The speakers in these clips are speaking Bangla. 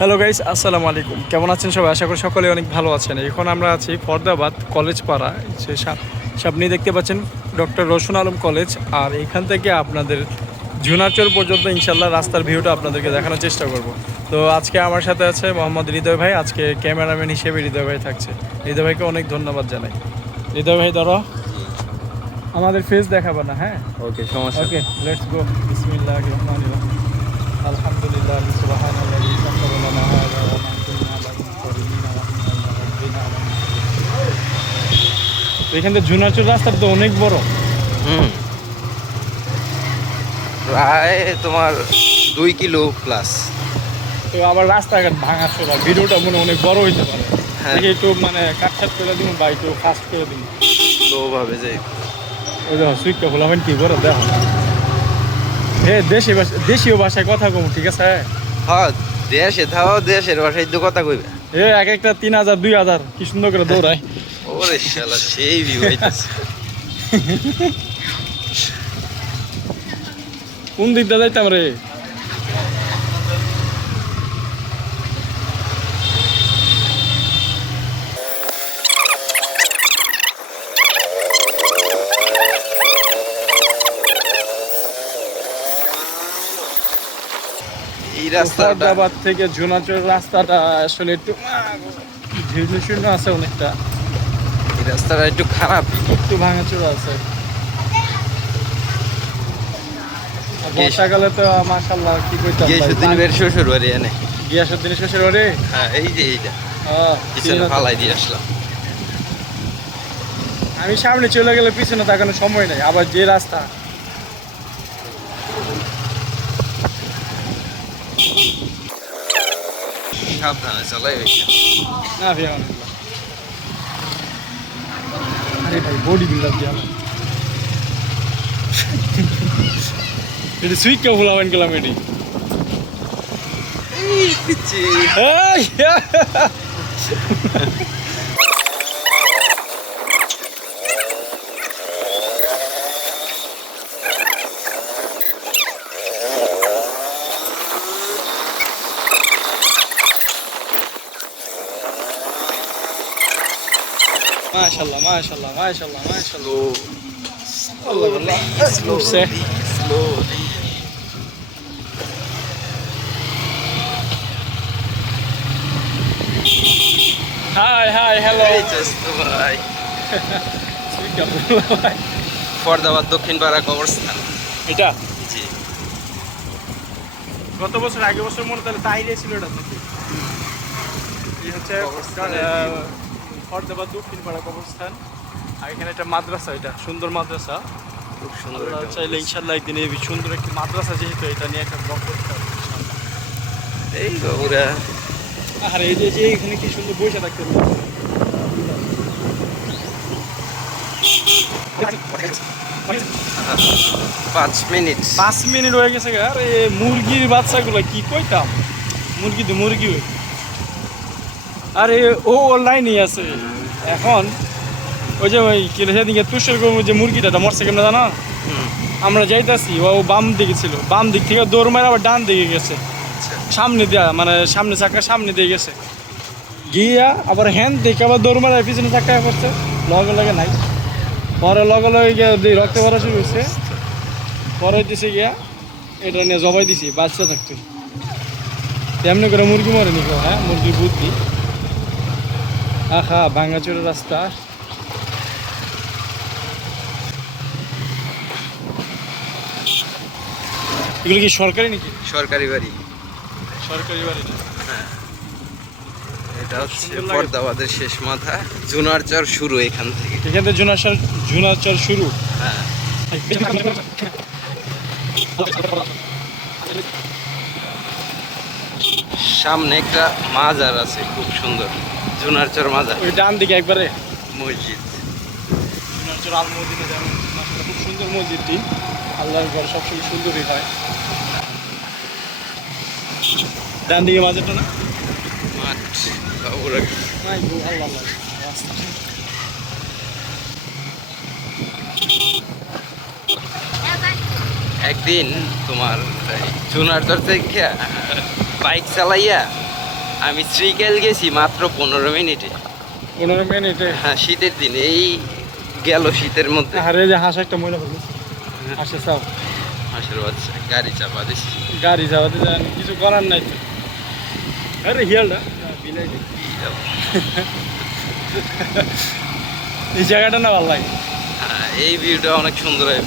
হ্যালো গাইস আসসালামু আলাইকুম কেমন আছেন সবাই? আশা করি সকলে অনেক ভালো আছেন। এখন আমরা আছি ফরদাবাদ কলেজ পাড়া সে সা- সামনেই দেখতে পাচ্ছেন ডক্টর রসুন আলম কলেজ। আর এখান থেকে আপনাদের জুনাচর পর্যন্ত ইনশাল্লাহ রাস্তার ভিউটা আপনাদেরকে দেখানোর চেষ্টা করব। তো আজকে আমার সাথে আছে মোহাম্মদ হৃদয় ভাই। আজকে ক্যামেরাম্যান হিসেবে হৃদয় ভাই থাকছে। হৃদয় ভাইকে অনেক ধন্যবাদ জানাই। হৃদয় ভাই ধরো। আমাদের ফেস দেখাবো না হ্যাঁ? ওকে সমস্যা ওকে লেটস গো বিসমিল্লাহির রহমানির রহিম আলহামদুলিল্লাহ সুবহানাল্লাহি সাখারা লানা হাযা ওয়া মা কুন্না লাহু মুকরিমিনা ওয়া ইন্না রাব্বিনা তো এখান থেকে জুনাচুর রাস্তাটা তো অনেক বড়। হুম। প্রায় তোমার দুই কিলো প্লাস তো আবার রাস্তাঘাট ভাঙা চোরা ভিডিওটা মনে অনেক বড় হইতে পারে। হ্যাঁ। একটু মানে কাটছাট করে দিন বা একটু ফাস্ট করে দিন স্লো ভাবে যে ওই দেখো সুইটটা খোলাবেন কি? করে দেখো। হে দেশি ভাষা দেশীয় ভাষায় কথা কম ঠিক আছে? হ্যাঁ দেশে থাও দেশের ভাষায় তো কথা কইবে। এ এক একটা তিন হাজার দুই হাজার কি সুন্দর করে দৌড়ায়। ওরে শালা সেই ভিউ কোন দিকটা যাইতাম রে? থেকে জুনাচর রাস্তাটা আসলে একটু শূন্য আছে অনেকটা। এই রাস্তাটা একটু খারাপ। একটু ভাঙাচোরা আছে। বর্ষাকালে তো মাশাল্লাহ কি কইতাম গিয়েসুদ্দিন বের শ্বশুর বাড়ি এনে। গিয়াসুদ্দিন শ্বশুর বাড়ি হ্যাঁ এই যে এইটা পিছনে। ফালাই দিয়ে আসলাম। আমি সামনে চলে গেলে পিছনে তাকানোর সময় নাই আবার যে রাস্তা সাবধানে চালাই হইছে। না ভিয়া আরে ভাই বডি বিল্ডার দিয়ে এটি কে ফুলাবেন গেলাম এটি এই মাশাল্লাহ মাশাল্লাহ মাশাল্লাহ স্লো আল্লাহ আল্লাহ। স্লোলি হাই হাই হ্যালো এই just ভাই ফরদাবাদ দক্ষিণ পাড়া কবরস্থান। এটা? জি। গত বছর আগে বছর মনে তাহলে তাইরে ছিল এটা নাকি? এই হচ্ছে কবরস্থানের আহ, ফরদাবাদ দক্ষিণ পাড়া কবরস্থান। আর এখানে একটা মাদ্রাসা এটা সুন্দর মাদ্রাসা। খুব সুন্দর চাইলে ইনশাল্লাহ একদিন এই সুন্দর একটি মাদ্রাসা যেহেতু এটা নিয়ে একটা ব্লগ করতে হবে এই বাবুরা আর এই যে এখানে কি সুন্দর বসে থাকতে পাঁচ মিনিট। পাঁচ মিনিট হয়ে গেছে আরে মুরগির বাচ্চাগুলো কি কইতাম? মুরগি তো মুরগি ওই। আরে ও অনলাইনই আছে। এখন ওই যে ওই কি সেদিকে তুষের যে মুরগিটা মরছে কেমন জানো? আমরা যাইতাছি ও বাম দিকে ছিল। বাম দিক থেকে দৌড় মারে আবার ডান দিকে গেছে। আচ্ছা। সামনে দেয়া মানে সামনে চাকা সামনে দিয়ে গেছে। গিয়া আবার হ্যান দেখে আবার দৌড় মারা পিছনে চাকা করছে লগে লগে নাই। পরে লগে লগে গিয়া রক্ত ভরা শুরু হয়েছে পরে দিছে গিয়া এটা নিয়ে জবাই দিছি বাচ্চা থাকতো। তেমনি করে মুরগি মরে নিকো হ্যাঁ? মুরগির বুদ্ধি। আহা ভাঙ্গাচুরের রাস্তা। এগুলো কি সরকারি নাকি? সরকারি বাড়ি। সরকারি বাড়ি না? এটা হচ্ছে ফরদাবাদের শেষ মাথা। জুনার চর শুরু এখান থেকে। এখান শুরু? হ্যাঁ। সামনে একটা মাজার আছে খুব সুন্দর। জুনার চর মাজার। ওই ডান দিকে একবারে। মসজিদ। জুনাচর আল মদিনা যেমন খুব সুন্দর মসজিদটি। আল্লাহর ঘর সবসময় সুন্দরই হয়। ডান দিকে মাঝেটা না? মাঠ আল্লাহ রাস্তা। একদিন তোমার জুনার চর থেকে বাইক চালাইয়া আমি শ্রীকেল গেছি মাত্র পনেরো মিনিটে। পনেরো মিনিটে? হ্যাঁ শীতের দিন এই গেল শীতের মধ্যে। আরে যে হাঁস একটা মহিলা বলি হাঁসে চাও? হাঁসের বাচ্চা গাড়ি চাপা দিছি। গাড়ি যাওয়াতে যান কিছু করার নাই তো। আরে হিয়ালটা। বিলাই। এই জায়গাটা না ভালো লাগে। হ্যাঁ, এই ভিউটা অনেক সুন্দর হয়।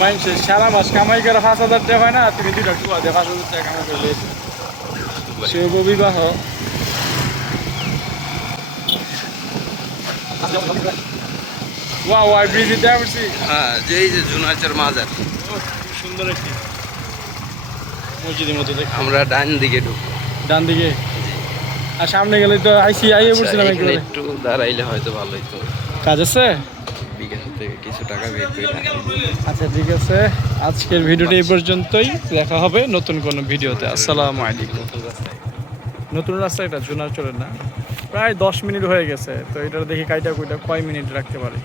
মানুষের সারা মাস কামাই করে পাঁচ হাজার টাকা হয় না তুমি দুইটা টুয়া দিয়ে পাঁচ হাজার টাকা কামাই করে লিয়েছে শুভ বিবাহ। ওয়া ওয়াই ব্রিজ দিতে পারছি হ্যাঁ যে এই যে জুনাচর মাজার। সুন্দর একটি মসজিদের মতো দেখ। আমরা ডান দিকে ঢুকবো। ডান দিকে? আর সামনে গেলে তো আইসি আইয়ে আচ্ছা, পড়ছিলাম একটু দাঁড়াইলে হয়তো ভালো হতো। কাজ আছে? থেকে কিছু টাকা বের করে। আচ্ছা ঠিক আছে। আজকের ভিডিওটি এই পর্যন্তই। দেখা হবে নতুন কোনো ভিডিওতে। আসসালামু আলাইকুম। নতুন রাস্তা এটা জোনার চলে না। প্রায় দশ মিনিট হয়ে গেছে। তো এটা দেখি কাইটা কুইটা কয় মিনিট রাখতে পারি?